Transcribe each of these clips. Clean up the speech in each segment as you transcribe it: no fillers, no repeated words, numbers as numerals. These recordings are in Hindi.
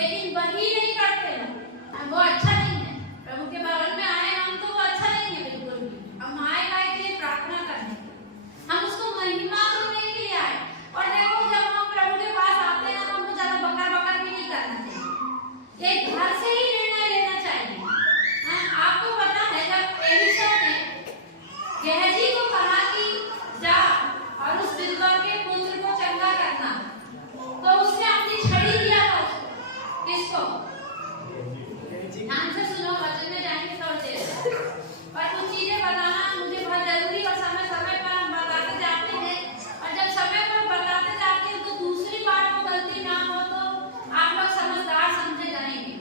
लेकिन वही नहीं करते लोग, वो अच्छा नहीं है। प्रभु के भवन में आए हम तो वो अच्छा नहीं है बिल्कुल भी। हम आए के लिए प्रार्थना करने के लिए, हम उसको महिमा करने के लिए आए। और देखो जब हम प्रभु के पास आते हैं हमको ज्यादा बकर बकर भी नहीं करना चाहिए, एक घर से ही निर्णय लेना चाहिए। आपको पता है जब एलिशा ने गेहजी को कहा कि जा और उस विधवा के पुत्र को चंगा करना, तो उसने अपनी छड़ी दिया था किसको? ध्यान से सुनो, वचन में जाएंगे थोड़ी देर पर कुछ चीजें बताना मुझे बहुत जरूरी और समय समय पर हम बताते जाते हैं। और जब समय पर बताते जाते हैं तो दूसरी बार वो गलती ना हो तो आप लोग समझदार समझे जाएंगे।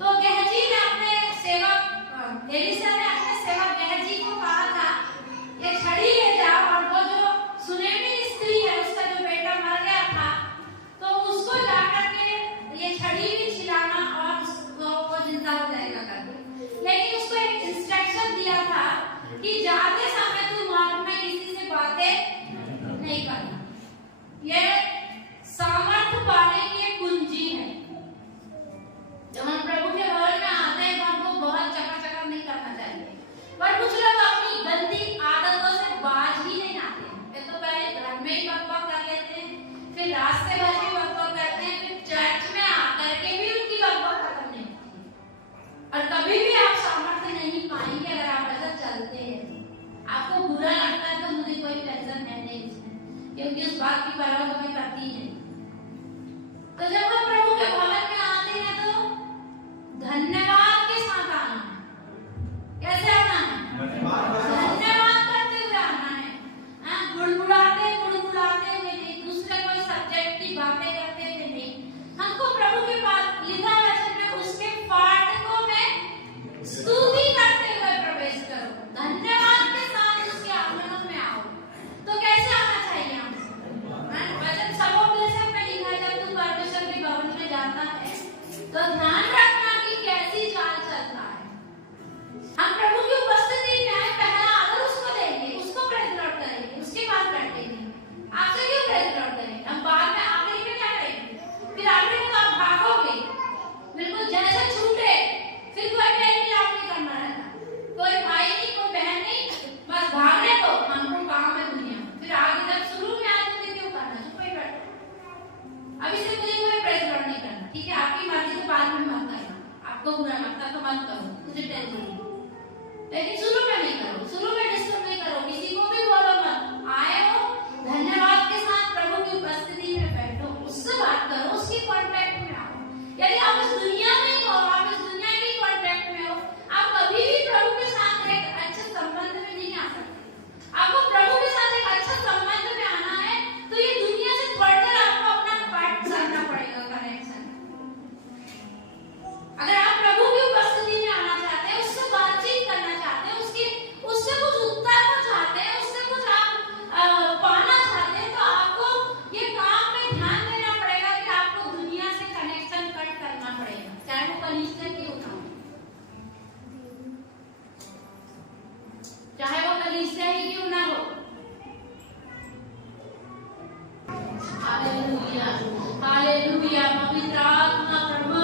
तो गेहजी ने अपने सेवक एलिशा ने अपने सेवक गेहजी को कहा था ये छड़ी ले जाओ और वो जो सुनेमी स्त्री है उसका जो बेटा मर गया था तो उसको जाकर के ये छड़ी भी छिलाना और वो जिंदा हो जाएगा करके। लेकिन उसको एक इंस्ट्रक्शन दिया था कि जाते समय तू मार्ग में किसी से बातें नहीं करना। ये सामर्थ्य पाने की एक कुंजी है। जब हम प्रभु के भवन में आते हैं तो हमको बहुत चका नहीं करना चाहिए, पर कुछ लोग अपनी गंदी आदतों से बाज ही नहीं आते। ये तो पहले घर में ही बकबक कर लेते हैं, फिर रास्ते भर भी बकबक करते हैं, फिर चर्च में आकर के भी उनकी बकबक खत्म नहीं होती। और कभी भी आप सामर्थ्य नहीं पाएंगे अगर आप ऐसा चलते हैं। आपको बुरा लगता है तो मुझे कोई टेंशन है नहीं इसमें, क्योंकि उस बात की परवाह तो मैं करती नहीं। तो जब हम प्रभु के भवन में आते हैं तो धन्यवाद के साथ आना है। कैसे आना है? धन्यवाद करते हुए आना है। गुड़गुड़ाते हुए नहीं, दूसरे कोई सब्जेक्ट की बातें करते हुए नहीं। हमको प्रभु के पास लिखा वचन में उसके फाटकों में स्तुति करते हुए प्रवेश करो, धन्यवाद के साथ उसके आंगनों में आओ। तो कैसे आना चाहिए हमको? वचन सबोपदेशक में लिखा है जब तू परमेश्वर के भवन में जाता है तो ध्यान रखना कि कैसी चाल चलता है। हम प्रभु की उपस्थिति में आए, पहला आदर उसको देंगे, उसको प्रेज लॉर्ड करेंगे, उसके पास बैठेंगे। आपसे क्यों प्रेज लॉर्ड करेंगे? हम बाद में आखिरी में क्या करेंगे? फिर आखिरी में तो आप भागोगे बिल्कुल जैसे छूटे, फिर कोई प्रेज मिलाप नहीं करना रहता, कोई भाई नहीं कोई बहन नहीं, बस भागने दो, हमको काम है दुनिया। फिर आगे जब शुरू में आए तो क्यों करना? चुप ही बैठो। अभी से मुझे कोई प्रेज लॉर्ड नहीं करना, ठीक है? आपकी मर्जी से बाद में मत करना, आपको बुरा लगता तो मत करो, मुझे टेंशन नहीं, लेकिन शुरू में नहीं करो, शुरू में डिस्टर्ब नहीं करो, किसी को भी बोलो मत। आए हो धन्यवाद के साथ प्रभु की उपस्थिति में बैठो, उससे बात करो, उसकी कांटेक्ट में आओ। यदि आप इस दुनिया में हो, आप इस दुनिया की कांटेक्ट में हो, आप कभी भी प्रभु के साथ एक अच्छे संबंध में नहीं आ सकते। आपको प्रभु के साथ एक अच्छे संबंध में आना है तो ये दुनिया से फर्दर आपको अपना पार्ट करना पड़ेगा, कनेक्शन। अगर आप प्रभु की उपस्थिति में आना चाहते हैं, उससे बातचीत करना चाहते हैं, उससे कुछ उत्तर को चाहते हैं, उससे कुछ आप पाना चाहते हैं, तो आपको ये काम में ध्यान देना पड़ेगा कि आपको दुनिया से कनेक्शन कट करना पड़ेगा, चाहे वो कलीसिया क्यों ना हो, चाहे वो कलीसिया ही क्यों ना हो। Hallelujah, hallelujah. पवित्र आत्मा प्रभु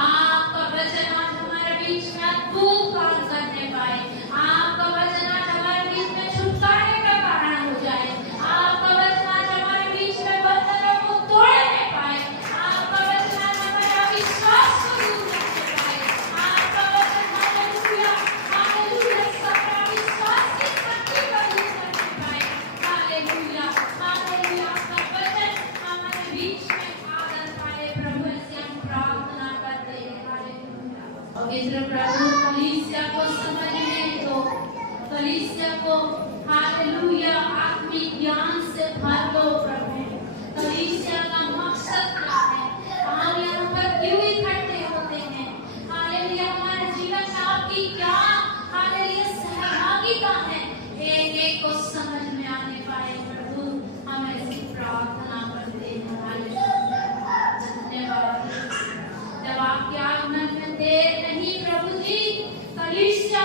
आपका वचन आज हमारे बीच में अद्भुत काम करने पाए, आपका वचन आज हमारे बीच में छुटकारे का कारण हो जाए, आपका वचन आज हमारे बीच में बंधनों को तोड़ने पाए, आपका वचन आज हमारा विश्वास को दूर करने पाए, आपका वचन हालेलुया हालेलुया सबका विश्वास की शक्ति को दूर करने पाए। Hallelujah hallelujah. आपका वचन हमारे बीच में आदर पाए प्रभु, ऐसे हम प्रार्थना करते हैं। हालेलुया। पवित्र प्रभु कलीसिया को समझने दो, कलीसिया को हालेलुया आत्मिक ज्ञान से भर दो प्रभु। कलीसिया का मकसद क्या है? हम यहाँ पर क्यों इकट्ठे होते हैं? हालेलुया। हमारे जीवन में आपकी क्या हालेलुया सहभागिता है, एक एक को समझ में आने पाए प्रभु, हम ऐसी प्रार्थना करते हैं। हालेलुया। धन्यवाद। जब आपके आगमन में देर नहीं प्रभु जी, कलीसिया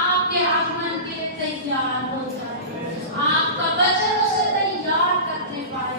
आपके आगमन के लिए तैयार हो जाए, आपका वचन उसे तैयार करने पाए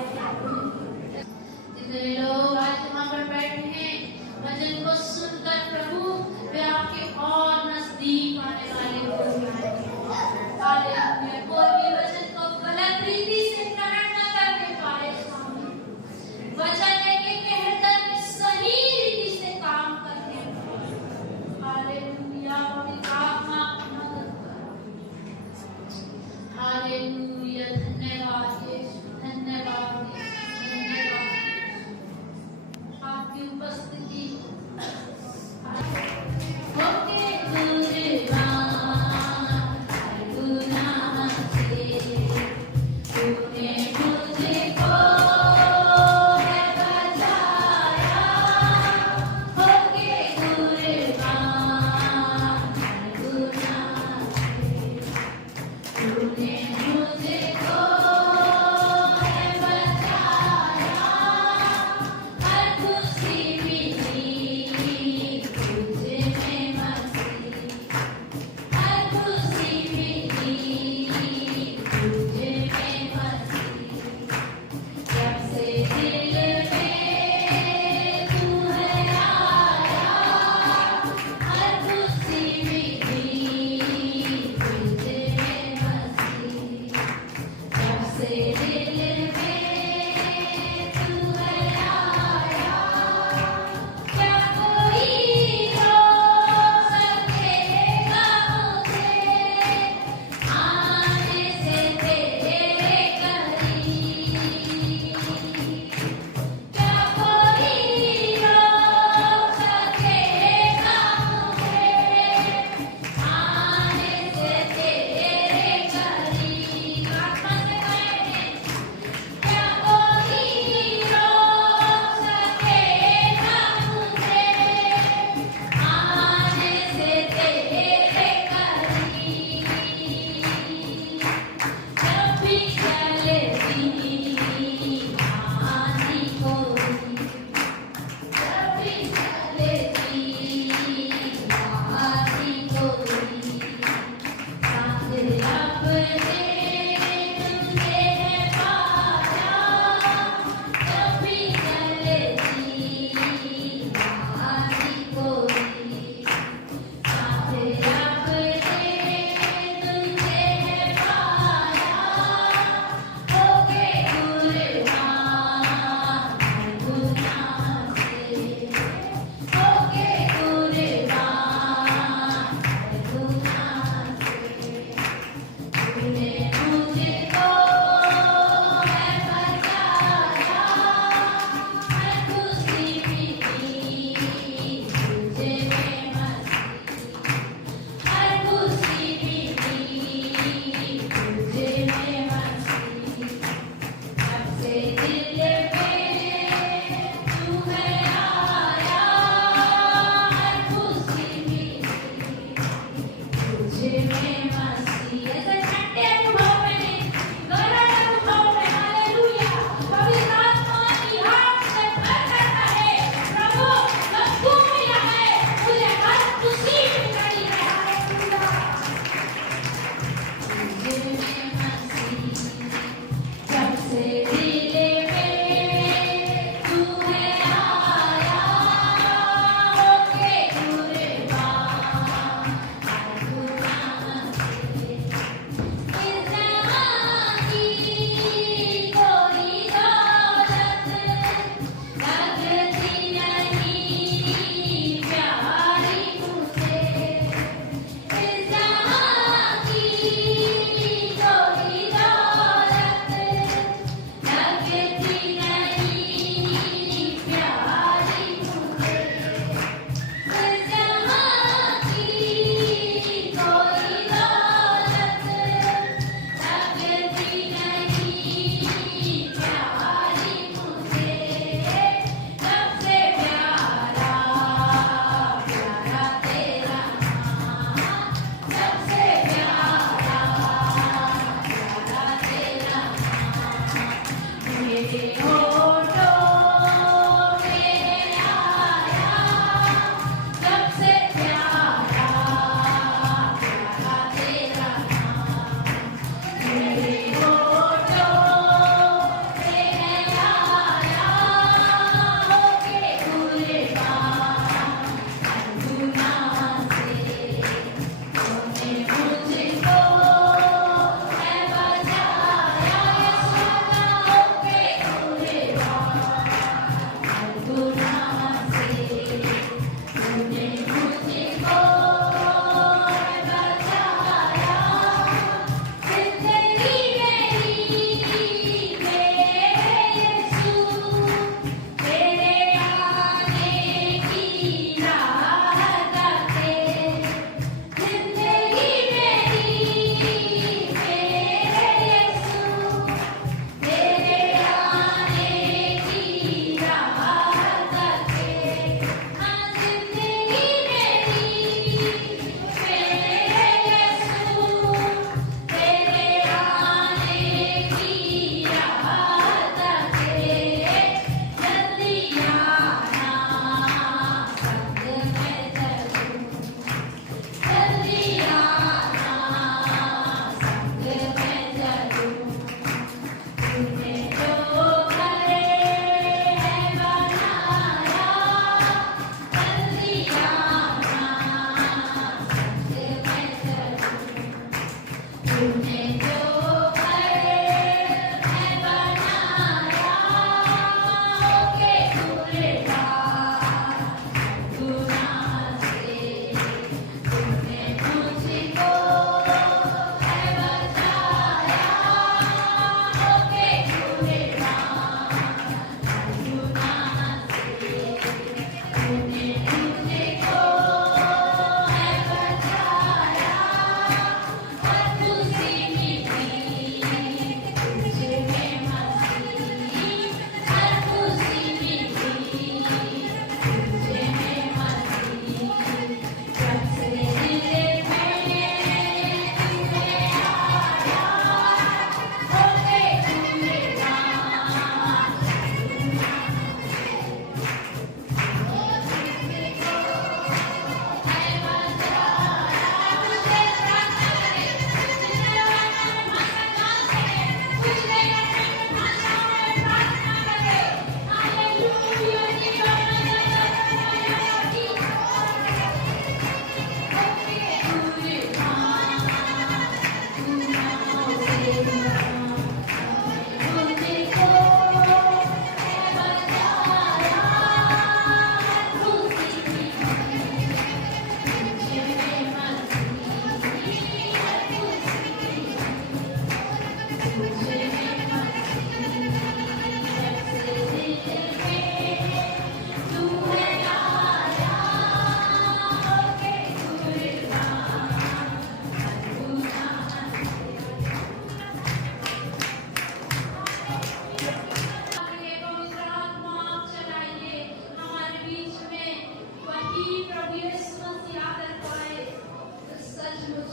खुशी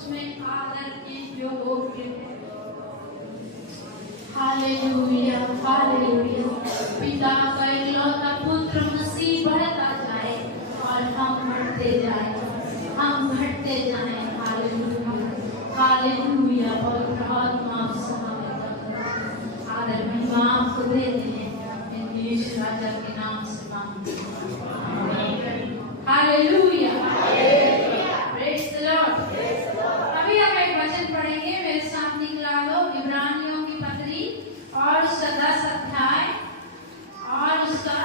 उसमें आदर के योग्य है। Hallelujah hallelujah. पिता का इकलौता पुत्र मसीह बढ़ता जाए और हम बढ़ते जाएं, हम बढ़ते जाएं। Hallelujah hallelujah. और आत्मा आदर महिमा आपको देते हैं यीशु राजा के नाम से मांगते हैं। Hallelujah praise the Lord. अभी हम एक वचन पढ़ेंगे, मेरे साथ निकला लो, इब्रानियों की पत्री और 10 अध्याय और उसका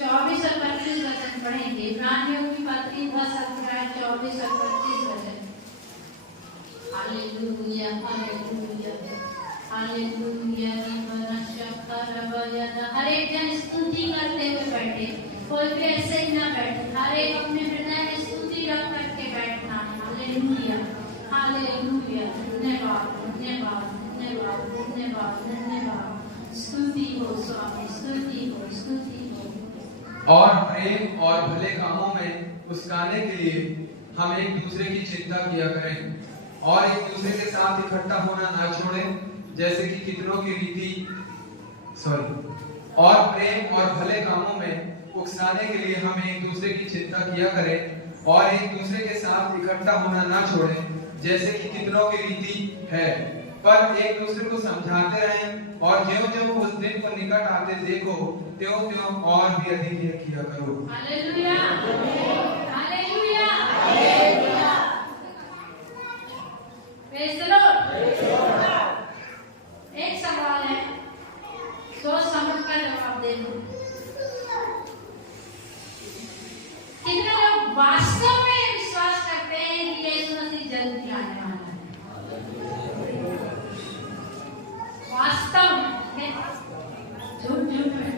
24 और 25 वचन पढ़ेंगे। इब्रानियों की पत्री 10 अध्याय 24 और 25 वचन। Hallelujah hallelujah hallelujah. हर एक जन स्तुति करते हुए बैठे, कोई भी ऐसे ही ना बैठे, हर एक अपने हृदय में स्तुति रख करके बैठना है। Hallelujah hallelujah. धन्यवाद धन्यवाद धन्यवाद धन्यवाद धन्यवाद। स्तुति हो स्वामी, स्तुति हो स्तुति हो। और प्रेम और भले कामों में उस्काने के लिए हम एक दूसरे की चिंता किया करें और एक दूसरे के साथ इकट्ठा होना ना छोड़ें, जैसे कि कितनों की रीति और प्रेम और भले कामों में उकसाने के लिए हम एक दूसरे की चिंता किया करें और एक दूसरे के साथ इकट्ठा होना ना छोड़ें, जैसे कि कितनों की रीति है, पर एक दूसरे को समझाते रहें और ज्यों-ज्यों उस दिन को निकट आते देखो त्यों-त्यों और भी अधिक यह किया करो। Hallelujah hallelujah hallelujah. Praise the Lord. एक सवाल है, सोच समझ कर जवाब दे दो। कितने लोग वास्तव में विश्वास करते हैं कि यीशु मसीह जल्दी आने वाला है? वास्तव में, झूठ झूठ में।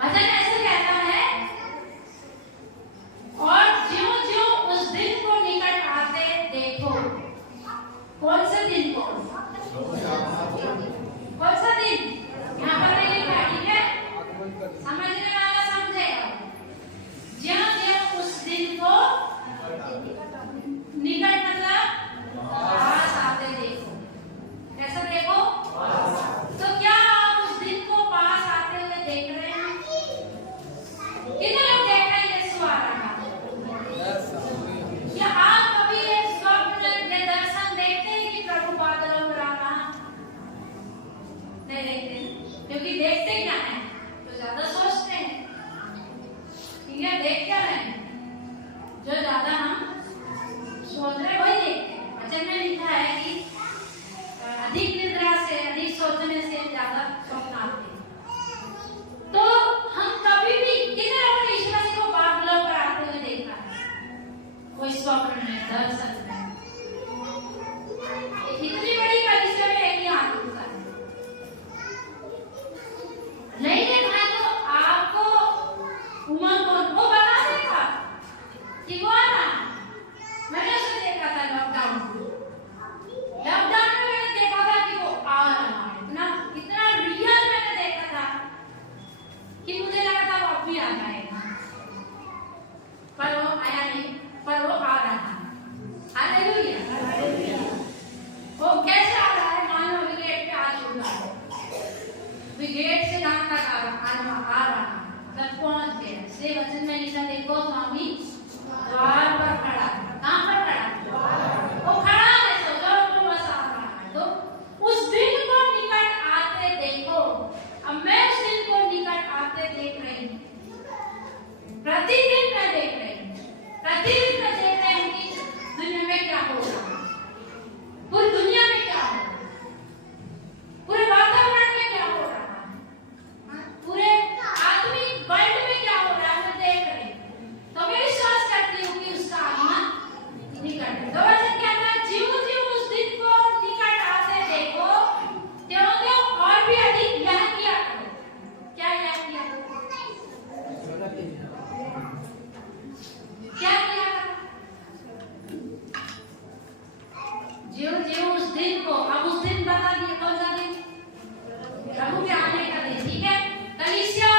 वचन ऐसे कहता है, और ज्यों-ज्यों उस दिन को निकट आते देखो। कौन से दिन को? कौन सा दिन? यहाँ पर नहीं लिखा, ठीक है? समझने वाला समझेगा। ज्यों-ज्यों उस दिन को निकट मतलब पास आते देखो। कैसा देखो? तो क्या आप उस दिन को पास आते हुए देख रहे हैं? कितने लोग देख रहे हैं यीशु आ रहा है? क्या आप कभी एक स्वप्न या दर्शन देखते हैं कि प्रभु बादलों पर आ रहा? नहीं देखते, क्योंकि देखते क्या है तो ज्यादा सोचते हैं, ठीक है? देख क्या रहे हैं? जो ज्यादा हम सोच रहे वही देखते हैं। वचन में लिखा है कि अधिक निद्रा से, अधिक सोचने से ज्यादा स्वप्न आते हैं। तो हम कभी भी कितने लोगों ने ईश्वर मसीह को बादलों पर आते हुए देखा है? कोई स्वप्न में, दर्शन में। इतनी बड़ी कलीसिया में एक ही आदमी था। नहीं देखा तो आपको उमंग को बता देगा कि वो आ रहा है। मैंने उसे देखा था लॉकडाउन में मैंने देखा था कि वो आ रहा है। इतना रियल मैंने देखा था कि मुझे लगा था वो अभी आ जाएगा, पर वो आया नहीं, पर वो आ रहा है। Hallelujah hallelujah. वो कैसे आ रहा है? मान लो गेट पे आ चुका है, गेट से कहां तक आ रहा है, तब पहुंच गया। इसलिए वचन में लिखा, देखो स्वामी द्वार पर खड़ा है। कहां पर खड़ा है? वो खड़ा है, तो बस आ रहा है। तो उस दिन को निकट आते देखो। अब मैं उस दिन को निकट आते देख रही हूँ, प्रतिदिन मैं देख रही हूँ, प्रतिदिन मैं देख रही हूँ कि दुनिया में क्या हो रहा है, पूरी दुनिया में क्या हो रहा है, पूरे वातावरण में क्या हो रहा है, पूरे आत्मिक वर्ल्ड में क्या हो रहा है, मैं देख रही हूँ। तो मैं विश्वास करती हूँ कि उसका आगमन निकट है। तो वचन कहता है, ज्यों-ज्यों उस दिन को निकट आते देखो त्यों-त्यों और भी अधिक यह किया करो। क्या यह किया करो? क्या किया करो? ज्यों-ज्यों उस दिन को, अब उस दिन बता दिए कौन सा दिन? प्रभु के आने का दिन, ठीक है? कलीसिया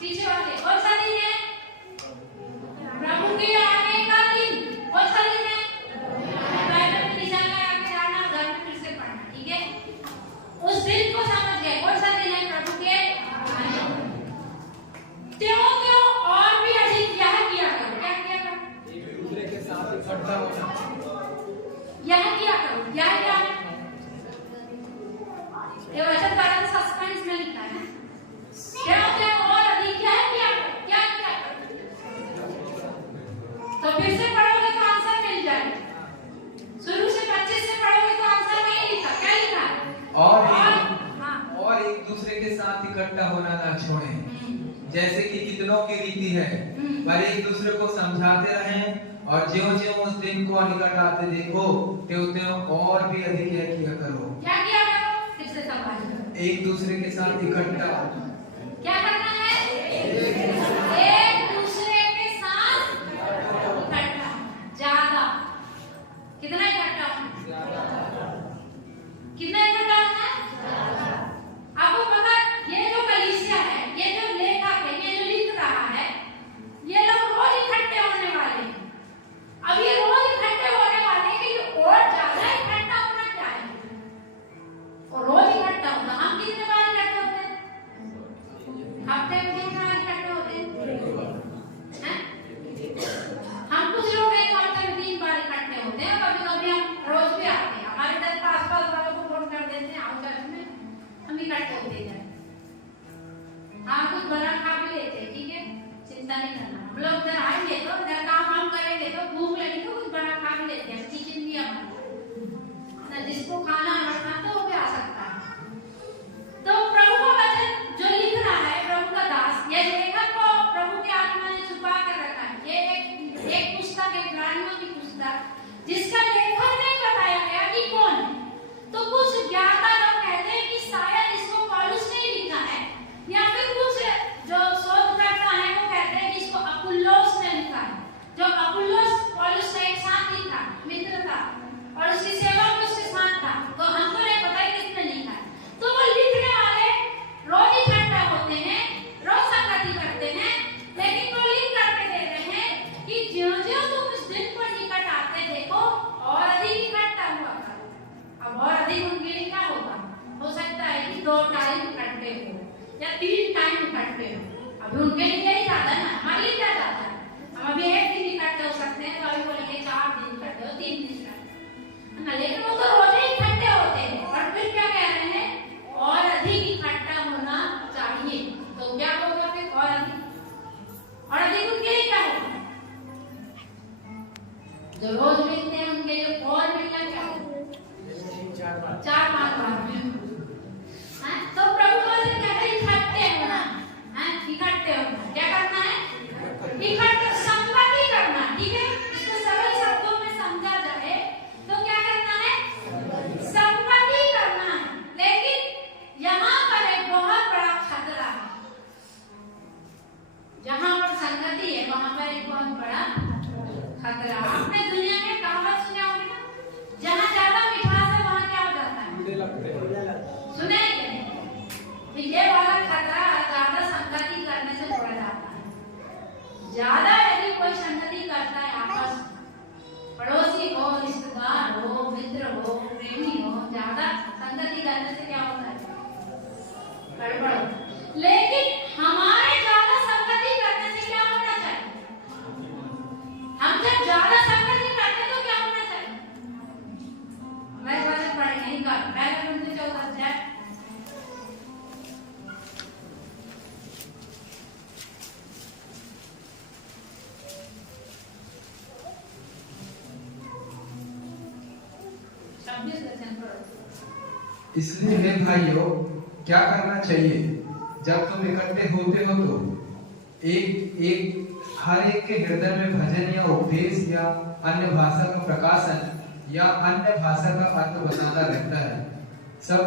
पीछे वाले कौन सा दिन है? तो फिर से पढ़ोगे तो आंसर मिल जाएगा। शुरू से 25 से पढ़ोगे तो आंसर नहीं लिखा, क्या लिखा है? और एक दूसरे के साथ इकट्ठा होना ना छोड़ें, जैसे कि कितनों की रीति है, पर एक दूसरे को समझाते रहें, और ज्यों-ज्यों उस दिन को निकट आते देखो त्यों-त्यों और भी अधिक यह किया करो। क्या किया करो? फिर से समझ। एक दूसरे के साथ इकट्ठा क्या करना है? एक दूसरे के साथ इकट्ठा। ज्यादा कितना इकट्ठा? कितना इकट्ठा है? आपको पता ये जो कलीसिया है, ये जो लेखक है, ये जो लिख रहा है, ये लोग रोज इकट्ठे होने वाले हैं। अब ये रोज इकट्ठे होने वाले हैं कि और ज्यादा इकट्ठा होना क्या है? और रोज इकट्ठा होना, हम कितने बार इकट्ठे होते हैं? हफ्ते में कितने बार इकट्ठे होते हैं? हम कुछ लोग एक हफ्ते में 3 बार इकट्ठे होते हैं, कभी-कभी हम रोज भी आते हैं। हमारे घर के आसपास वालों को फोन कर देते हैं, आओ चर्च में, हम इकट्ठे होते हैं। हाँ, कुछ बना खा भी लेते हैं, ठीक है, चिंता नहीं करना। हम लोग इधर आएंगे तो इधर काम हम करेंगे तो भूख लगी तो कुछ बना खा भी लेते हैं, किचन भी अपना, जिसको खाना रखना तो वो भी आ सकता है। तो प्रभु का वचन जो लिख रहा है, प्रभु का दास, ये लेखक को प्रभु की आत्मा ने छुपा कर रखा है। ये एक पुस्तक, एक रानियों की पुस्तक, जिसका लेखक नहीं बताया गया कि कौन है। तो कुछ ज्ञाता लोग कहते हैं कि शायद इसको पौलुस ने लिखा है, या फिर कुछ जो शोधकर्ता हैं वो कहते हैं कि इसको अपुल्लोस ने लिखा है। जो अपुल्लोस पौलुस से एक साथ ही था, मित्र था, और उसकी सेवा में उसके साथ था, तो हमको नहीं पता है किसने लिखा है। तो वो लिखने वाले रोज इकट्ठा होते हैं, रोज संगति करते हैं, लेकिन वो लिख करके दे रहे हैं कि ज्यों-ज्यों तुम इस दिन पर निकट आते देखो और अधिक इकट्ठा हुआ करो। अब और अधिक उनके लिए क्या होगा? हो सकता है कि 2 टाइम इकट्ठे हो या 3 टाइम इकट्ठे हो। अभी उनके लिए यही ज्यादा है ना, हमारे लिए क्या ज्यादा है? हम अभी 1 दिन इकट्ठे हो सकते हैं, तो अभी बोलेंगे 4 दिन इकट्ठे हो, 3 दिन इकट्ठे ना, लेकिन वो तो रोज ही इकट्ठे होते हैं। और फिर क्या कह रहे हैं? और अधिक इकट्ठा होना चाहिए। तो क्या होगा फिर? और अधिक उनके लिए क्या होगा? जो रोज मिलते हैं उनके लिए और मिलना क्या होगा? 4-5 बार में। तो प्रभु को कहते हैं इकट्ठे होना, इकट्ठे होना। क्या करना है? इकट्ठे संगति करना, ठीक है। इसको सरल शब्दों में समझा जाए तो क्या करना है? संगति करना है। लेकिन यहाँ पर एक बहुत बड़ा खतरा है। जहाँ पर संगति है वहाँ पर एक बहुत बड़ा खतरा। आपने दुनिया में कहावत सुना होगी ना, जहाँ ज्यादा मिठास है वहाँ क्या हो जाता है? सुने क्या? तो ये वाला खतरा ज्यादा संगति करने से बढ़ जाता है। ज्यादा यदि कोई संगति करता है, आपस पड़ोसी हो, रिश्तेदार हो, मित्र हो, प्रेमी हो, ज्यादा संगति करने से क्या होता है? गड़बड़ होता है। लेकिन हमारे ज्यादा संगति करने से क्या होना चाहिए? हम जब ज्यादा संगति करते हैं तो क्या होना चाहिए? मैं वचन पढ़ नहीं कर, पहले उनसे 14 अध्याय। इसलिए हे भाइयों, क्या करना चाहिए? जब तुम इकट्ठे होते हो तो हर एक के हृदय में भजन या उपदेश या अन्य भाषा का प्रकाशन या अन्य भाषा का अर्थ बताना रहता है। सब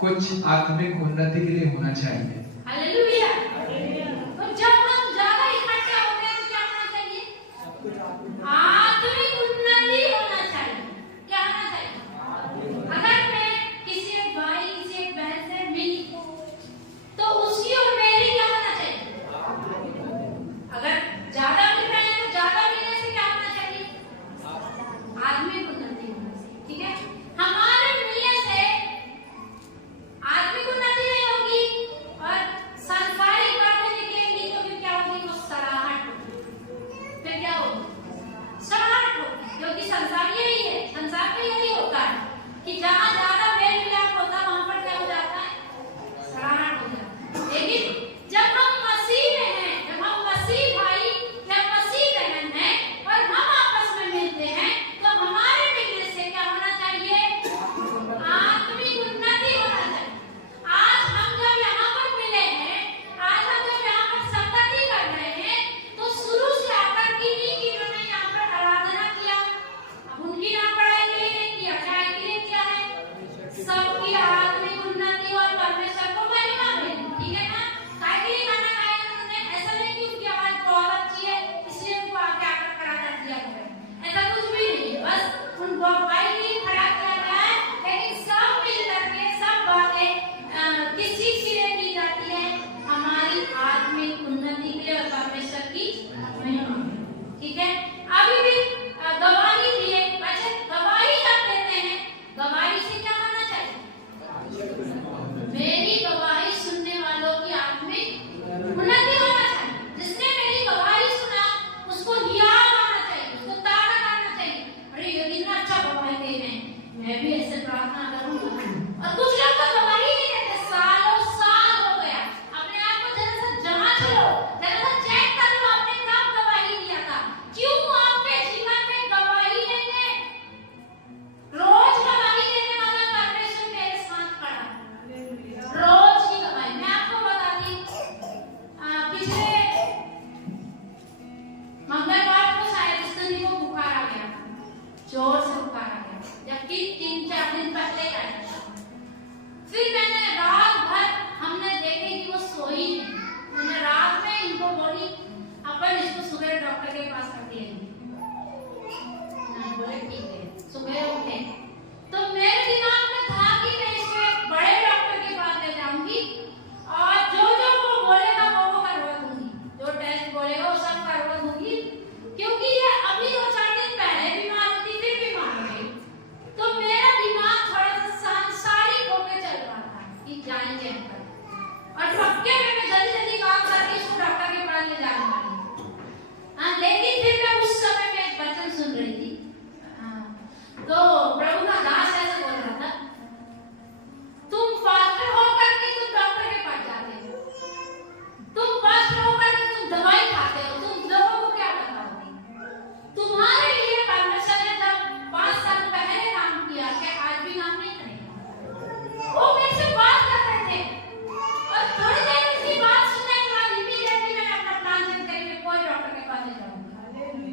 कुछ आत्मिक उन्नति के लिए होना चाहिए। हालेलुया। तो जब हम ज्यादा इकट्ठे होते हैं तो क्या होना चाहिए? आत्मिक उन्नति होना चाहिए। क्या होना चाहिए? अगर मैं किसी एक भाई, किसी एक बहन से मिली तो उसकी और मेरी क्या होना चाहिए? अगर ज्यादा मिल रहे हैं तो ज्यादा मिलने से क्या होना चाहिए? आत्मिक उन्नति होना चाहिए, ठीक है। हमारे मिलने से आत्मिक उन्नति नहीं होगी और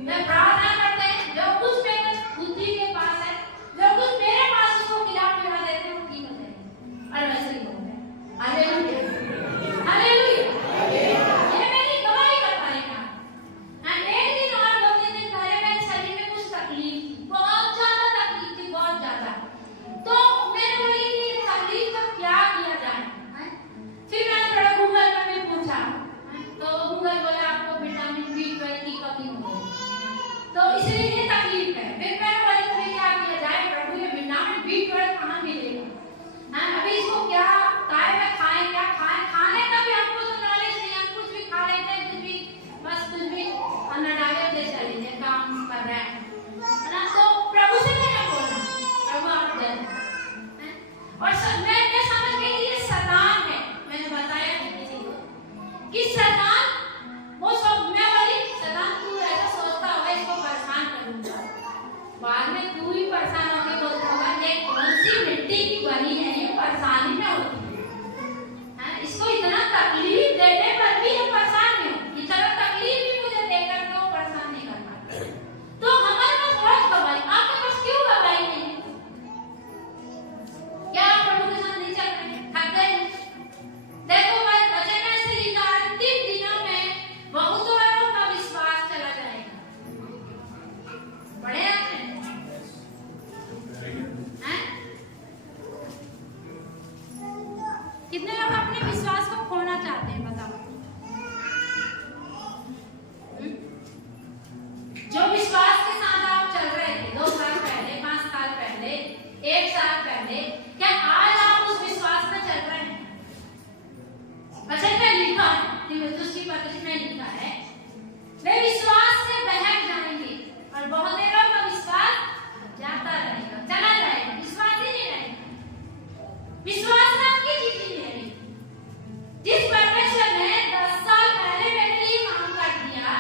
मैं प्रार्थना करते हैं, जो कुछ मेरे बुद्धि के पास है, जो कुछ मेरे पास उसको खिलाफ मिला देते हैं, वो ठीक हो जाएगा। और वैसे ही होगा। Hallelujah, hallelujah. ये मेरी गवाही करता है क्या? एक दिन और 2-3 दिन पहले मेरे शरीर में कुछ तकलीफ थी, बहुत ज्यादा तकलीफ थी, बहुत ज्यादा। तो मैंने बोली कि तकलीफ का क्या किया जाए। फिर मैंने थोड़ा गूगल पर भी पूछा, तो गूगल बोला आपको विटामिन B12 की कमी हो गई, तो इसलिए ये तकलीफ है। फिर मैंने बोली कि क्या किया जाए प्रभु, ये विटामिन B12 कहाँ मिलेगा? अभी इसको क्या काय में खाएं, क्या खाएं? खाने का भी हमको तो नॉलेज नहीं, हम कुछ भी खा लेते हैं, कुछ भी बस कुछ भी अन्न डाले दे चले जाए, काम कर रहे हैं ना। तो प्रभु से मैंने बोला प्रभु आप दे, और मैं समझ गई कि ये शैतान है। मैंने बताया किसी को कि शैतान वो सब, मैं बोली शैतान तू ऐसा सोचता होगा इसको परेशान करूंगा, बाद में तू ही परेशान होकर बोलता होगा ये कौन सी मिट्टी की बनी है, ये परेशानी में होती है। इसको इतना तकलीफ देने पर भी ये परेशान नहीं होती, इतना तकलीफ भी मुझे देकर के वो परेशान नहीं कर पाता। तो हमारे पास बहुत गवाही, आपके पास क्यों गवाही नहीं है? क्या आप प्रभु के साथ नहीं चल रहे, थक गए? देखो भाई वचन में से लिखा है अंतिम दिनों में बहुतों का विश्वास चला जाएगा। पढ़े आपने? कितने लोग अपने विश्वास को खोना चाहते हैं बताओ? जो विश्वास के साथ आप चल रहे थे 2 साल पहले, 5 साल पहले, 1 साल पहले, क्या आज आप उस विश्वास में चल रहे हैं? वचन में लिखा है, तीमुथियुस की पत्री में लिखा है वे विश्वास से बहक जाएंगे और बहुत देरों का विश्वास जाता रहेगा, चला जाएगा, विश्वास ही नहीं रहेगा। विश्वास नाम की चीज ही नहीं रहेगी। जिस परमेश्वर ने 10 साल पहले मेरे लिए काम कर दिया,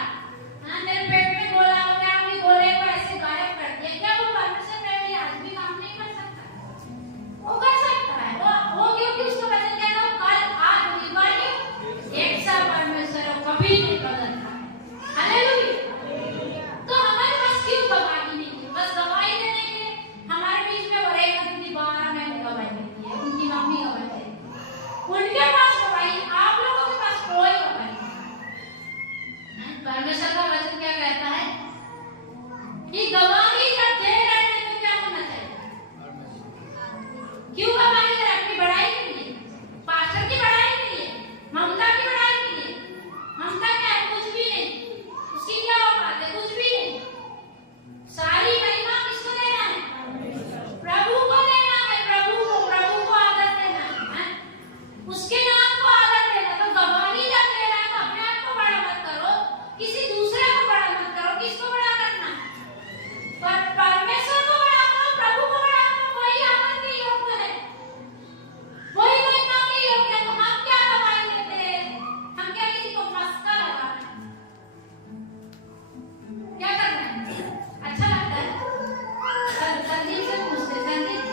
मेरे पेट में गोला हो गया, अभी गोले को ऐसे गायब कर दिया, क्या वो परमेश्वर मेरे लिए आज भी काम नहीं कर सकता? वो कर सकता है। वो क्योंकि उसका वचन कहता है कल आज दिवाली एक सा परमेश्वर कभी नहीं बदलता है। हालेलुया। तो हमारे पास क्यों गवाही नहीं है? बस गवाही देने के लिए हमारे बीच में वो एक आदमी 12 महीने गवाही देती है, उनकी मम्मी गवाही देती है, उनके पास गवाही, आप लोगों के पास कोई गवाही नहीं। परमेश्वर का वचन क्या कहता है कि गवाही जब दे रहे हैं तो क्या होना चाहिए? क्यों गवाही दे रहे? अपनी बड़ाई के लिए, पास्टर की बड़ाई के लिए, ममता की बड़ाई के लिए? ममता क्या है? कुछ भी नहीं। उसकी क्या औकात है? कुछ भी नहीं। सारी महिमा किसको देना है? प्रभु को देना है। प्रभु को आदर देना है, उसके नाम को आदर देना। तो गवाही जब देना है तो अपने आप को बड़ा मत करो, किसी दूसरे को बड़ा मत करो। किसको बड़ा करना है? पर परमेश्वर को बड़ा करो, प्रभु को बड़ा करो। वही आदर के योग्य है, वही महिमा के योग्य है। तो हम क्या गवाही देते हैं? हम क्या किसी को मस्का लगा रहे हैं? क्या कर रहे हैं? अच्छा लगता है? संदीप से पूछते, संदीप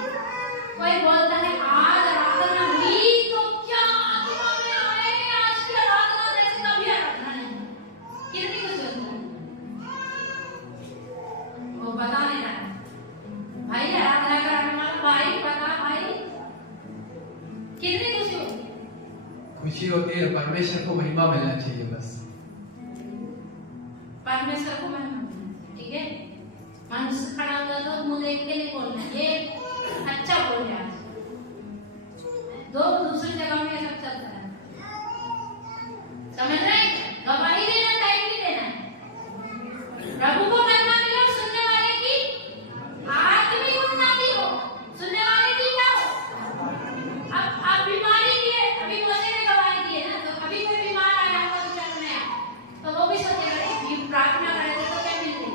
कोई बोलता है आज आराधना हुई तो क्या आत्मा में आए, आज की आराधना जैसे कभी आराधना नहीं हुई। कितनी खुशी होती है? वो बता नहीं रहा भाई, आराधना कराने वाला भाई, बता भाई, कितनी खुशी होती है? खुशी होती है, परमेश्वर को महिमा मिलना चाहिए बस। परमेश्वर को महिमा मिलना चाहिए, ठीक है? मनुष्य खड़ा होगा तो मुंह देख के नहीं बोलना, ये अच्छा बोल रहा है। दूसरी जगह में सब चलता है, समझ रहे हैं? गवाही देना टाइम भी देना है। प्रभु को महिमा मिले, सुनने वाले की आत्मिक उन्नति हो, सुनने वाले की क्या हो? अब बीमारी की है, अभी मोसे ने गवाही दी है ना, तो अभी कोई बीमार आया होगा विचार में आया तो वो भी सोचेगा प्रार्थना करेगा तो क्या मिल गई?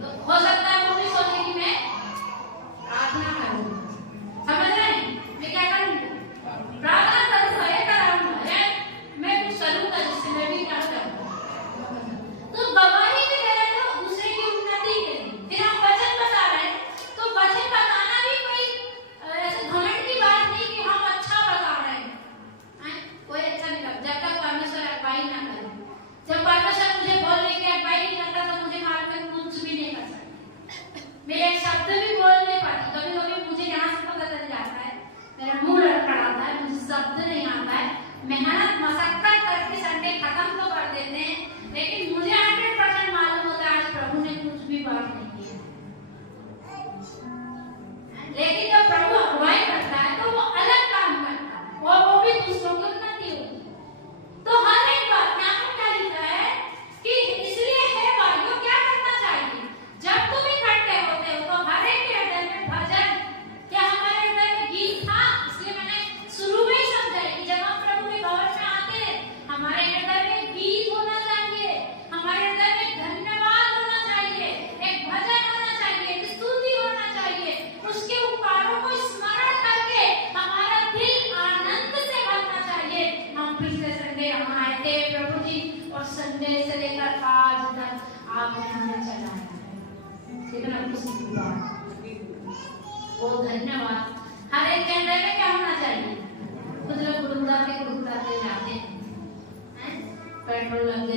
तो हो सकता है वो भी सोचे कि मैं प्रार्थना करूंगा। समझ रहे हैं? मैं क्या करूंगा? प्रार्थना करूंगा, ये कराऊंगा, मैं कुछ करूंगा जिससे मैं भी क्या करूंगा। तो गवाही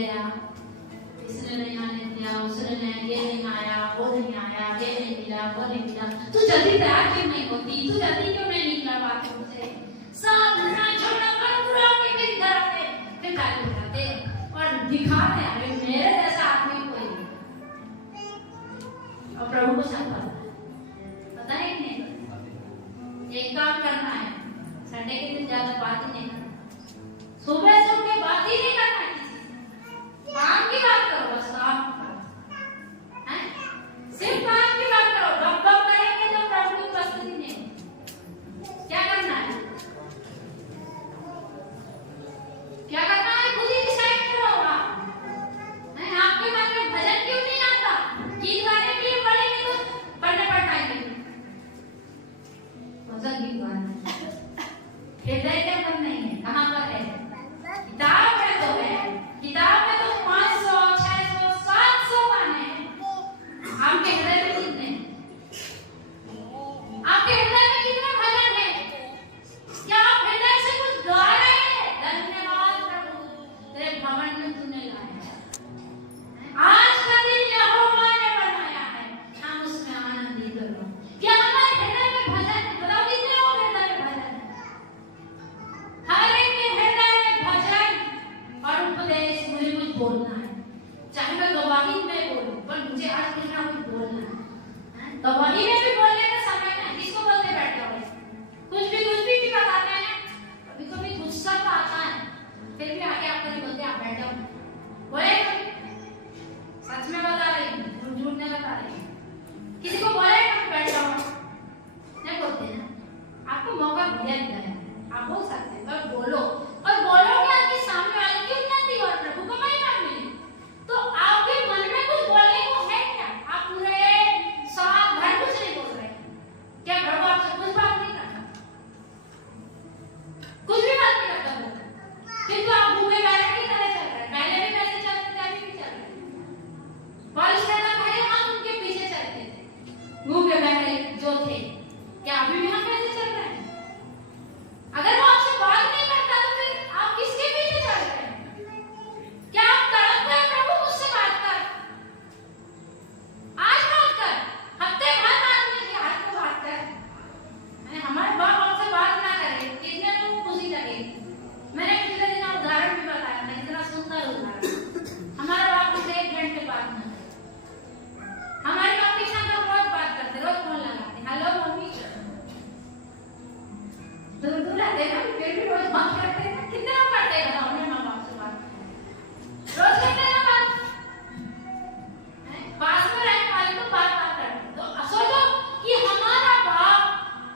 गया, इसने नहीं आने दिया, उसने नहीं, ये नहीं आया, वो नहीं आया, ये नहीं मिला, वो नहीं मिला। तू जल्दी तैयार क्यों नहीं होती? तू जल्दी क्यों नहीं निकला बात मुझसे? सब घुमा छोड़ा कर पूरा के मेरी तरफ है, फिर गाली दिखाते और दिखाते हैं मेरे जैसा आदमी कोई नहीं। और प्रभु को सब पता है कि नहीं? एक काम करना है, संडे के दिन ज्यादा बात ही नहीं करना, सुबह से उठ के बात ही नहीं करना, काम की बात करो, बस काम की बात है, सिर्फ काम की बात करो। गप गप करेंगे तो प्रभु की उपस्थिति नहीं। क्या करना है, क्या करना है, खुद ही डिसाइड करो। आपके मन में भजन क्यों नहीं आता? गीत गाने के लिए पढ़ेंगे तो पढ़ने पढ़ाएंगे, भजन गीत गाना हृदय के मन नहीं है, कहाँ पर है? किताब में तो है, किताब में तो 500, 600, 700 गाने हैं। आपके हृदय में कितने हैं? आपके हृदय में कितने भजन हैं? क्या आप हृदय से कुछ गा रहे हैं? धन्यवाद प्रभु, तेरे भवन में तूने लाया। आज का दिन यहोवा ने बनाया है, हम उसमें आनंदित करो। क्या हमारे हृदय में भजन है? बताओ कितने लोग हृदय में भजन है? हर एक के हृदय में भजन और उपदेश। मुझे कुछ बोलना है, चाहे मैं गवाही में बोलूं, पर मुझे आज कुछ ना कुछ बोलना है। गवाही में भी बोलने का समय है, किसको बोलते बैठ जाओ, कुछ भी बताते हैं। कभी कभी गुस्सा तो आता है, फिर भी आगे आपको नहीं बोलते, आप बैठ जाओ, बोले सच में बता रही हूँ, झूठ नहीं बता रही हूँ। किसी को बोले बैठ जाओ, नहीं बोलते ना, आपको मौका दिया गया है, आप बोल सकते हैं, पर बोलो। और बोलोगे आपके सामने वाले की उन्नति और प्रभु को महिमा मिलेगी। तो आपके मन में कुछ बोलने को है क्या? आप पूरे साथ भर कुछ नहीं बोल रहे, क्या प्रभु आपसे कुछ बात नहीं करता? कुछ भी बात नहीं करता, फिर तो आप मुंह में बैठे की तरह चल रहे हैं। पहले भी वैसे चलते थे, अभी भी चल रहे हैं। बारिश रहता पहले हम उनके पीछे चलते थे, मुंह में बैठे जो थे, क्या अभी भी हम वैसे चल रहे हैं? अगर वो आपसे बात नहीं करता तो फिर आप किसके पीछे चल रहे हैं? क्या आप तड़प रहे हैं प्रभु मुझसे बात कर, आज बात कर, हफ्ते भर बात नहीं की, आज तो बात कर। हमारे बाप आपसे बात ना करे, कितने लोगों को खुशी लगेगी। मैंने पिछले दिन उदाहरण भी बताया था, इतना सुंदर उदाहरण। हमारे बाप हमसे 1 घंटे बात ना करे, हमारे बाप के साथ रोज बात करते, रोज फोन लगाते, हेलो मम्मी, दूर दूर रहते हैं, फिर भी रोज बात करते हैं। कितने लोग करते हैं अपने माँ बाप से बात, रोज करते हैं बात, पास में रहने वाले तो बात करते हैं। तो सोचो कि हमारा बाप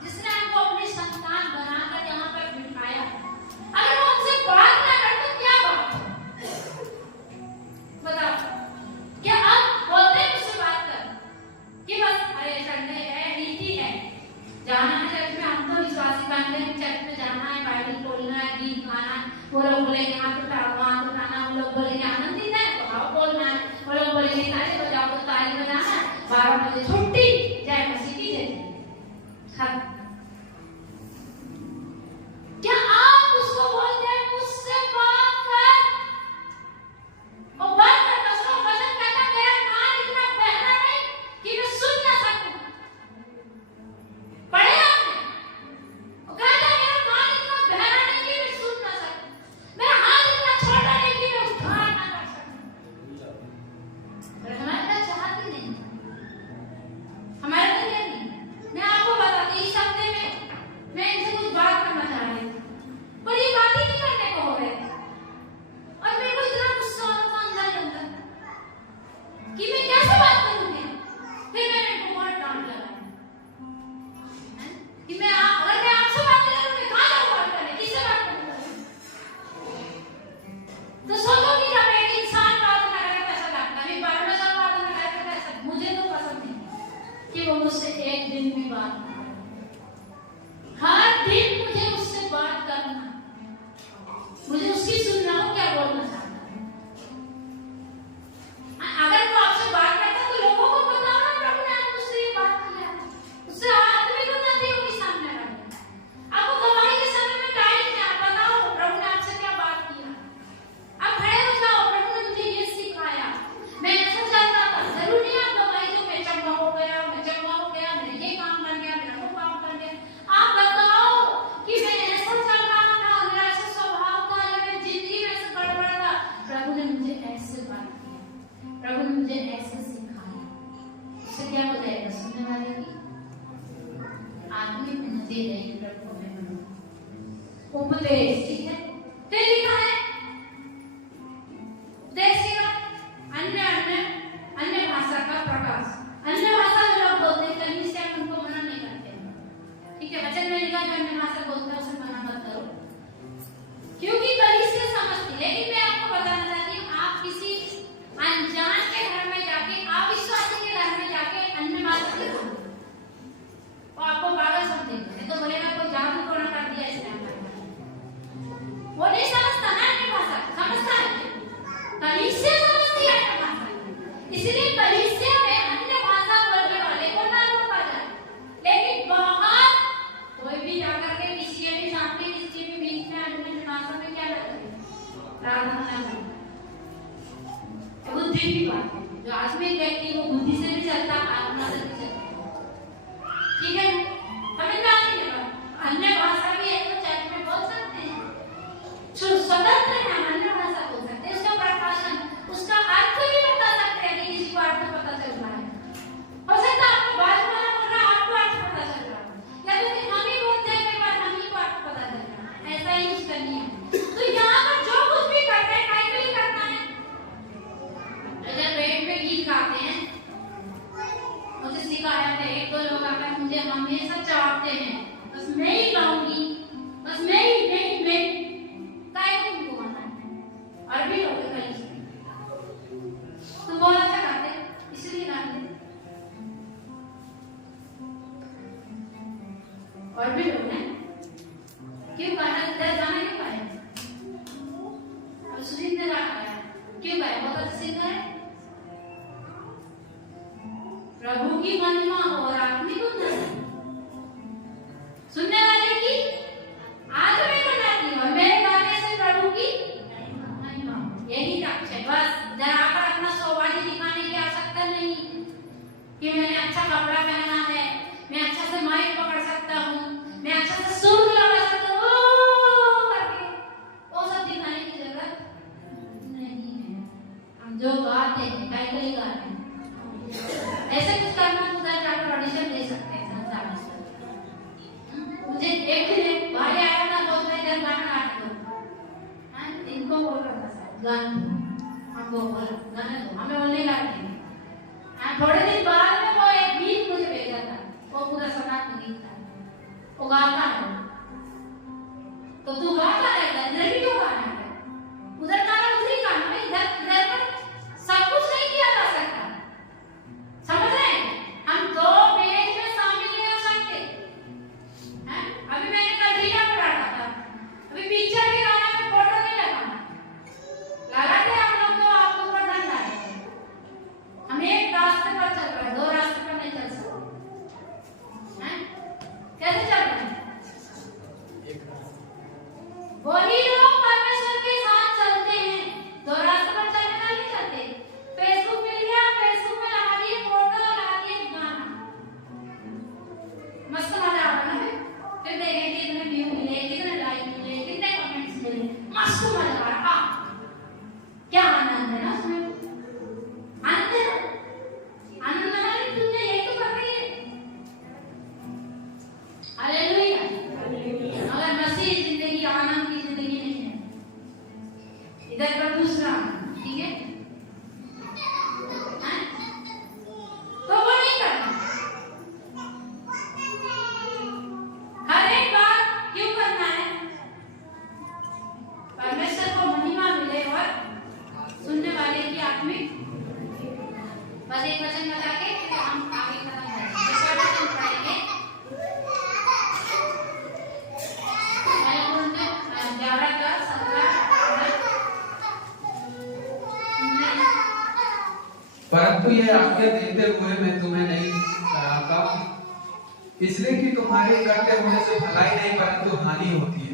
जिसने हमको अपनी संतान बनाकर यहाँ पर बिठाया, अगर वो हमसे बात ना करे तो क्या बात है? बताओ, क्या आप बोलते हैं मुझसे बात कर कि बस अरे संडे है, रीति है, जाना है चर्च में, हम तो विश्वासी बन गए, चर्च में जाना है, बाइबल खोलना है, गीत गाना है। वो लोग बोलेंगे हाथ उठाओ, हाथ उठाना, वो लोग बोलेंगे आनंदित है तो आओ बोलना है, वो लोग बोलेंगे ताली बजाओ तो ताली बजाना है, 12 बजे छुट्टी, जय मसीह की जय। क्या आप उसको बोलते हैं मुझसे बात कर, और बात करता सुनो, वचन कहता मेरा कान इतना बहरा नहीं कि मैं सुन ना सकूं। पढ़े आपने? वो कहता मेरा कान इतना बहरा नहीं कि मैं सुन ना सकूं, मेरा हाथ इतना छोटा नहीं कि मैं उद्धार ना कर सकूं। पर हमारे पास चाहत ही नहीं, हमारे पास ये नहीं। मैं आपको बताती हूँ, इस हफ्ते में मैं इनसे कुछ बात करना चाह रही थी, पर ये बात ही नहीं करने को हो रहे, और मेरे को इतना गुस्सा आ रहा था अंदर ही अंदर कि मैं कैसे बात करूंगी। फिर मैंने इनको बहुत डांट लगाया कि अगर मैं आपसे बात करूं, मैं कहाँ जाऊँ बात करने, किससे बात करूंगा? तो सोचो कि जब एक इंसान बात ना करे तो ऐसा लगता है, परमेश्वर बात ना करे तो ऐसा, मुझे तो पसंद नहीं कि वो मुझसे एक दिन भी बात ना करे। हर दिन मुझे उससे बात करना, मुझे उसकी सुनना हो क्या बोलना चाहता है। अगर वो आपसे बात करता तो लोगों को बताओ ना, प्रभु ने मुझसे ये बात किया, उससे आदमी को नदी होगी सामने वाले। आपको गवाही के समय में टाइम है, आप बताओ प्रभु ने आपसे क्या बात किया। आप खड़े हो जाओ, प्रभु ने मुझे प्रभु ने मुझे ऐसे सिखाया। उससे क्या हो जाएगा? सुनने वाले की आत्मिक उन्नति रहेगी। प्रभु को मैं मनूंगा। उपदेश, ठीक है, फिर लिखा है उपदेश के बाद अन्य भाषा का प्रकाश। अन्य भाषा जो लोग बोलते हैं कलीसिया में उनको मना नहीं करते, ठीक है। वचन में लिखा जो अन्य भाषा बोलता है उसे मना मत करो, क्योंकि कलीसिया समझती है। लेकिन मैं आपको बताना चाहती हूँ, आप किसी अनजान के घर में जाके, अविश्वासी के घर में जाके अन्य भाषा नहीं बोलते, वो आपको पागल समझेंगे। तो बोलेगा कोई जादू टोना कर दिया इसने, वो नहीं समझता ना अन्य भाषा, समझता है कलीसिया समझती है अन्य भाषा। इसलिए कलीसिया में अन्य भाषा बोलने वाले को ना रोका जाए, लेकिन बाहर कोई भी जाकर के किसी भी सामने किसी भी बीच में अन्य भाषा में क्या करें? प्रार्थना करें। बुद्धि की बात है, जो आत्मिक व्यक्ति वो बुद्धि से भी चलता, आत्मा से भी चलता, ठीक है। हमें क्या नहीं, अन्य भाषा भी है तो चर्च में बोल सकते हैं, स्वतंत्र है, हम अन्य भाषा बोल सकते हैं। उसका प्रकाशन, उसका अर्थ भी बता सकते हैं कि किसी को अर्थ पता चल रहा है। हो सकता है आपको बात वाला बोल रहा है, आपको अर्थ पता चल रहा है, या फिर हम ही बोलते हैं कई बार हम ही को अर्थ पता चल रहा है, ऐसा ही यूज करनी है। तो यहाँ पर जो कुछ भी करते हैं टाइटल करना है। जब रेड में गीत गाते हैं, मुझे सिखाया था एक दो लोग आकर मुझे हमेशा चाहते हैं, बस मैं ही गाऊंगी, बस मैं ही तुमको गाना है। और भी लोग कहीं तो बहुत अच्छा गाते हैं, इसलिए गाते हैं। और भी लोग हैं, क्यों गाना क्यों गाया? और सुधीर ने गाया क्यों गाया? बहुत अच्छा सिंगर है। प्रभु की महिमा और आत्मिक उन्नति सुनने वाले की आत्मिक उन्नति, और मेरे गाने से प्रभु की महिमा, यही लक्ष्य है। बस इधर आकर अपना सौभाग्य दिखाने की आवश्यकता नहीं कि मैंने अच्छा कपड़ा पहना है, मैं अच्छा से माइक पकड़ सकता हूँ, मैं अच्छा से सुर लगा सकता हूँ करके, वो सब दिखाने की जरूरत नहीं है। हम जो गाते हैं टाइटल गाते हैं, ऐसे कुछ करना उधर जाकर ऑडिशन दे सकते हैं संसार में। मुझे एक दिन भाई आया था, बोल रहे इधर गाना गा दो, इनको बोल रहा था सर गाना, हमको बोल गाना दो, हमें बोलने गाते हैं। थोड़े दिन बाद में वो एक गीत मुझे भेजा था, वो पूरा सनातन गीत था, वो गाता है। तो तू गाता रहता है, इधर भी क्यों गाना है? उधर गाना उधर ही गाना है, इधर पर सब कुछ नहीं किया जा सकता, समझ रहे हैं? हम दो पेज में शामिल नहीं हो सकते हैं। अभी मैंने कल रीला पढ़ा था, अभी पिक्चर के गाना में फोटो नहीं लगाना, लगाते आप लोग तो आप लोग पर दंड आएगा। हम एक रास्ते पर चल रहे हैं, दो रास्ते पर नहीं चल सकते हैं। कैसे चल रहे हैं? वही लोग परमेश्वर के साथ चलते हैं, दो रास्ते पर चलने वाले नहीं चलते। फेसबुक मिल गया, फेसबुक में लगा दिए फोटो, लगा दिए गाना, मस्त मजा आ रहा है। फिर देखेंगे कितने व्यू मिले, कितने लाइक मिले, कितने कमेंट्स मिले, मस्त मजा आ रहा। क्या आनंद है ना उसमें, आनंद है, आनंद वाली दुनिया यही तो कर रही है। हालेलुया। अगर मसीह जिंदगी आनंद की जिंदगी नहीं है, इधर पर दूसरा, ठीक है, तो वो नहीं करना। हर एक बात क्यों करना है? परमेश्वर को महिमा मिले और सुनने वाले की आत्मिक। बस एक वचन बता के फिर हम आगे खत्म करेंगे। एक वचन पढ़ेंगे, मैं 11 का 17 परंतु ये आज्ञा देते हुए मैं तुम्हें नहीं कराता, इसलिए कि तुम्हारे करते होने से भलाई नहीं परंतु हानि होती है।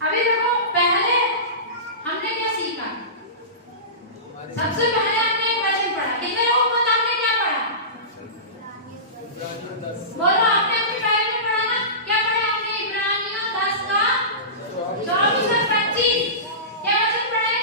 अभी देखो, पहले हमने क्या सीखा? सबसे पहले हमने एक वचन पढ़ा। कितने लोगों को हमने क्या पढ़ा? बोलो, आपने अपनी बाइबल में पढ़ा ना? क्या पढ़ा आपने? इब्रानियों 10 का 24 और 25। क्या वचन पढ़े?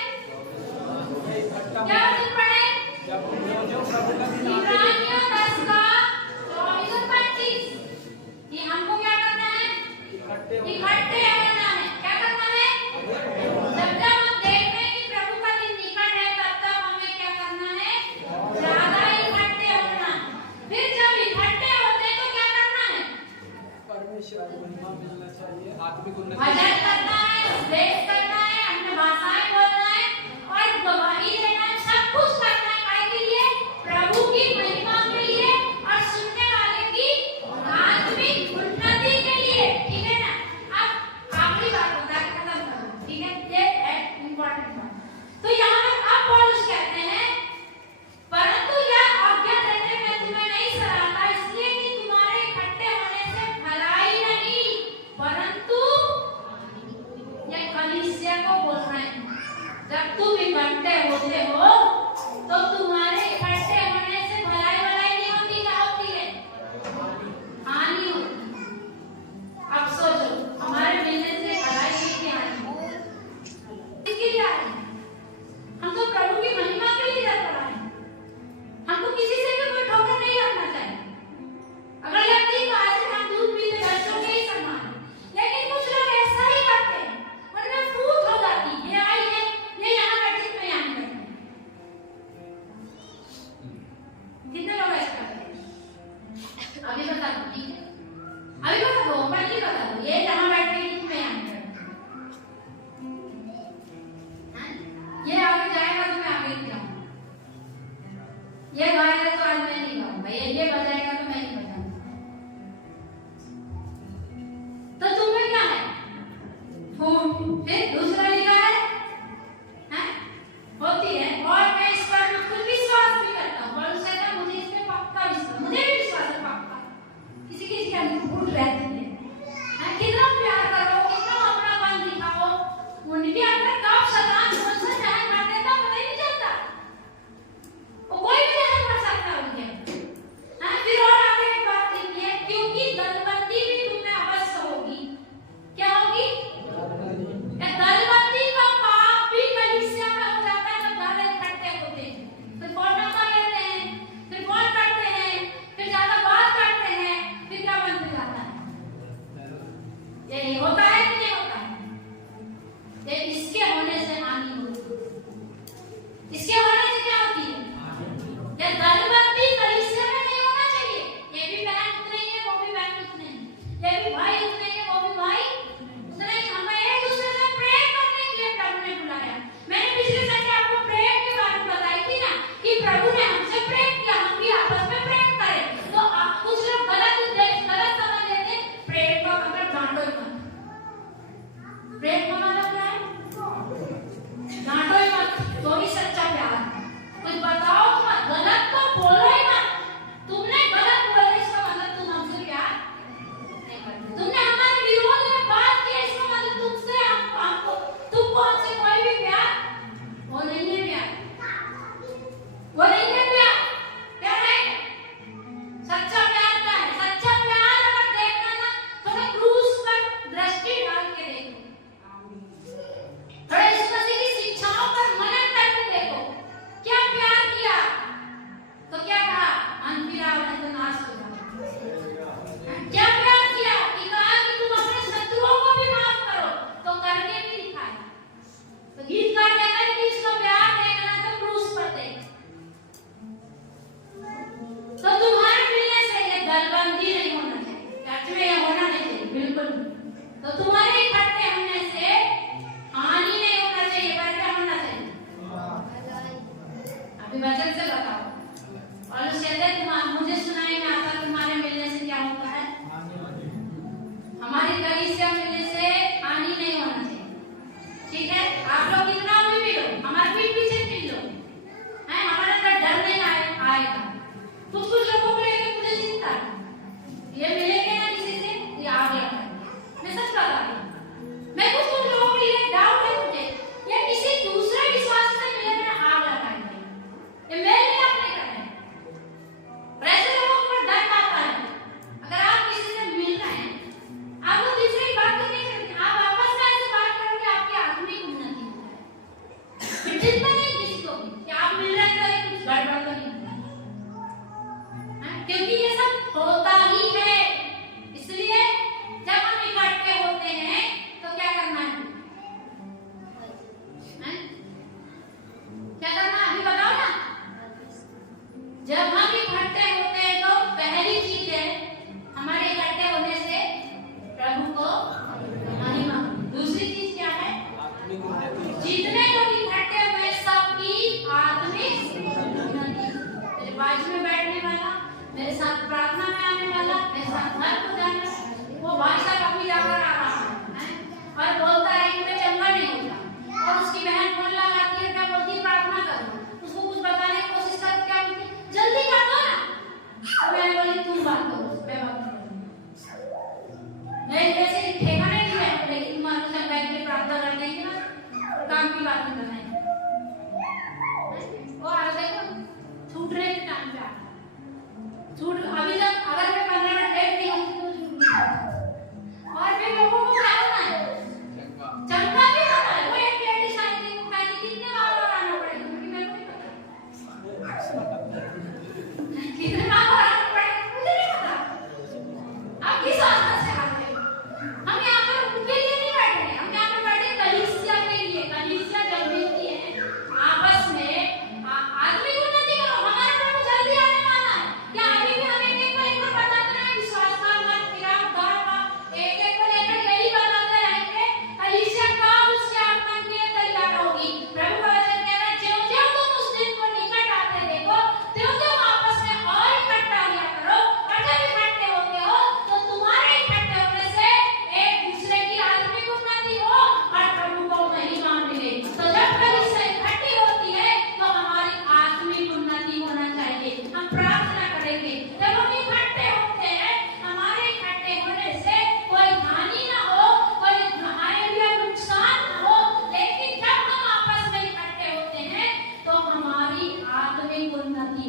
इकट्ठे होते हो तो तुम्हारे इकट्ठे होने से भलाई भलाई नहीं होती, क्या होती है? हानि होती। अब सोचो हमारे मिलने से भलाई की हानि किसके लिए आई? हम तो प्रभु की महिमा के लिए कर रहे हैं। हमको किसी से भी कोई ठोकर नहीं लगना चाहिए। अगर लगती तो आज हम दूध पीते बच्चों के ही समान, लेकिन कुछ लोग ऐसा ही करते हैं, उनमें फूट हो जाती है, ये आई है, ये यहाँ बैठी तो यहाँ बैठी। कितने लोग ऐसा करते हैं? अभी बता दो, ठीक है? अभी बता दो, पहले बता दो, ये यहाँ बैठ गई तो मैं यहाँ बैठी। ये आगे जाएगा तो मैं आगे ही जाऊंगा, ये गाएगा तो आज मैं नहीं गाऊंगा, ये बजाएगा तो मैं नहीं बजाऊंगा। तो तुम्हें क्या है? फिर दूसरा लिखा है, होती है। और मैं इस पर बिल्कुल विश्वास भी करता हूँ, और उससे तो मुझे इस पे पक्का विश्वास, मुझे भी विश्वास है पक्का। किसी किसी का भूल रहती है, कितना प्यार करो, कितना अपनापन दिखाओ, उनके अंदर कब शैतान घुस जाए मार देता पता ही नहीं चलता। वो कोई भी नहीं कर सकता उनके। फिर और आगे एक बात लिखी है, क्योंकि दलबंदी भी तुम्हें अवश्य होगी। क्या होगी? दलबंदी का पाप भी कलीसिया में हो जाता है जब ज्यादा इकट्ठे होते हैं। फिर कौन नशा लेते हैं, फिर कौन करते हैं, फिर ज्यादा बात करते हैं, फिर क्या बन जाता है? ये होता है कि नहीं होता है? ये इसके होने से हानि होती है। इसके होने से क्या होती है? ये दलबंदी कलीसिया में नहीं होना चाहिए। ये भी बहन उतने ही है, वो भी बहन उतने ही, ये भी भाई उतने ही है, वो भी भाई उतने ही। हमें एक दूसरे से प्रेम करने के लिए प्रभु ने बुलाया। मैंने पिछले संडे आपको प्रेम के बारे में बताई थी ना कि प्रभु ने हमसे प्रेम किया, हम भी आपस में प्रेम करें। तो आप कुछ लोग गलत समझ लेते हैं, प्रेम का मतलब डांटो ही मत। प्रेम का मतलब क्या है? डांटो ही मत, तो ही सच्चा प्यार। कुछ बताओ मत, गलत तो बोलो ही मत। तुमने गलत बोला इसका मतलब तुम हमसे प्यार नहीं करते। तुमने हमारे विरोध में बात की इसका मतलब तुमसे हमको तुमको हमसे कोई भी प्यार वो नहीं है। प्यार वो नहीं है। प्यार क्या है? सच्चा प्यार क्या है? सच्चा प्यार अगर देखना ना थोड़ा क्रूस पर दृष्टि डाल के देखो, थोड़ा इस मसीह की शिक्षाओं पर मनन करके देखो। क्या प्यार किया तो क्या कहा? मन फिरा नहीं तो नाश हो जाओ। क्या प्यार किया कि कहा कि तुम अपने शत्रुओं को भी माफ करो, तो करके भी दिखाया। तो गीतकार कहता है कि इसको प्यार देखना तो क्रूस पर देख। तो तुम्हारे मिलने से ये दलबंदी नहीं होना चाहिए, चर्च में ये होना नहीं चाहिए बिल्कुल। तो तुम्हारे इकट्ठे होने से हानि नहीं होना चाहिए, पर क्या होना चाहिए? अभी वचन से बताओ। और उस कहते मुझे सुनाई में आता तुम्हारे मिलने से क्या होता है? हमारी कलीसिया मिलने से हानि नहीं होना चाहिए, ठीक है? आप लोग कितना भी मिलो, हमारे पीठ पीछे मिल लो, हमारे अंदर डर नहीं आएगा। कुछ लोगों को लेकर मुझे चिंता है, ये मिलेंगे ना किसी से ये आग लगाएंगे। मैं सच बता रही हूँ, मैं कुछ लोगों को लेकर डाउट है मुझे, ये किसी दूसरे विश्वास से मिले में आग लगाएंगे, ये मैं नहीं अपने कर रहे हैं। और ऐसे लोगों को डर आता है। अगर आप किसी से मिल रहे हैं, आप वो दूसरी बात तो नहीं करते, आप आपस में ऐसे बात करोगे आपकी आत्मिक उन्नति होगी। फिर चिंता नहीं किसी को कि आप मिल रहे हैं तो ये कुछ गड़बड़ तो नहीं, क्योंकि ये सब होता ही है। इसलिए जब हम इकट्ठे होते हैं तो क्या करना है? क्या करना है अभी बताओ ना। जब हम इकट्ठे होते हैं तो पहली चीज है हमारे इकट्ठे होने से प्रभु को महिमा। दूसरी चीज क्या है? जितने लोग इकट्ठे हुए सब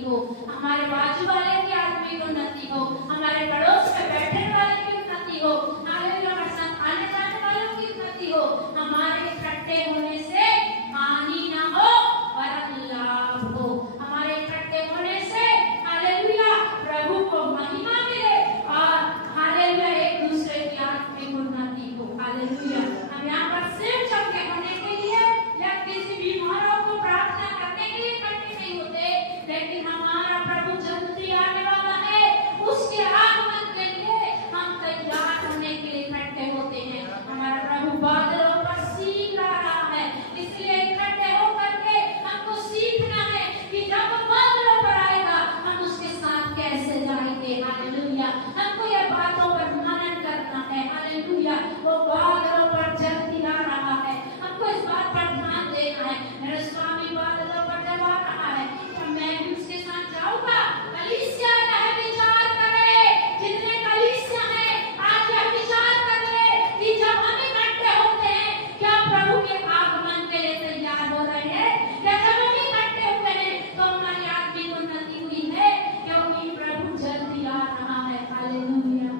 हो, हमारे बाजू वाले की आत्मिक उन्नति हो, हमारे पड़ोस में बैठने वाले की उन्नति हो, हालेलुया, हमारे साथ आने जाने वालों की उन्नति हो, हमारे इकट्ठे होने से हानि ना हो वरन लाभ हो, हमारे इकट्ठे होने से हालेलुया प्रभु को महिमा मिले और हालेलुया एक दूसरे की आत्मिक उन्नति हो। हालेलुया, हम यहाँ पर सिर्फ चौके होने के लिए या किसी बीमारों को प्रार्थना करने के लिए इकट्ठे नहीं होते, लेकिन हमारा प्रभु जल्दी आने वाला है, उसके आगमन के लिए हम तैयार होने के लिए इकट्ठे होते हैं। हमारा प्रभु बादलों पर सीख रहा है, इसलिए इकट्ठे होकर के हमको सीखना है कि जब वो बादलों पर आएगा हम उसके साथ कैसे जाएंगे। हालेलुया, हमको ये बातों पर मनन करना है। हालेलुया, वो बादलों पर जल्दी आ रहा है, हमको इस बात पर ध्यान देना है। मेरे स्वामी बादलों पर जब आ रहा है तो मैं भी उसके साथ जाऊंगा। कलीसिया यह विचार करे, जितने कलीसिया हैं आज यह विचार कर ले कि जब हम इकट्ठे होते हैं क्या प्रभु के आगमन के लिए तैयार हो रहे हैं, क्या जब हम इकट्ठे हुए हैं तो हमारी आत्मिक उन्नति हुई है, क्योंकि प्रभु जल्दी आ रहा है। हालेलुया,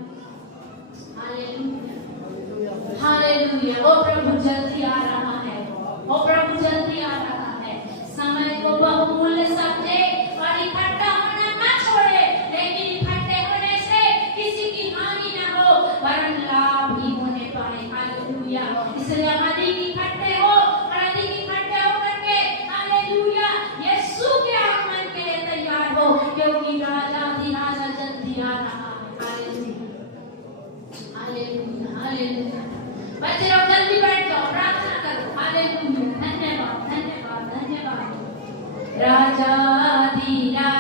हालेलुया, हालेलुया, ओ प्रभु जल्दी आ रहा है, ओ प्रभु जल्दी आ रहा है। समय को बहुमूल्य समझे और इकट्ठा होना न छोड़े, लेकिन इकट्ठे होने से किसी की हानि न हो वरन लाभ ही होने पाए। हालेलुया, इसलिए अधिक इकट्ठे हो और अधिक इकट्ठे होकर के हालेलुया यीशु के आगमन के लिए तैयार हो, क्योंकि राजा अधिराजा जल्दी आ रहा है। Hallelujah, hallelujah, hallelujah. बच्चे लोग जल्दी बैठ जाओ, प्रार्थना करो। हालेलुया, धन्यवाद, धन्यवाद, धन्यवाद। राजा धीरा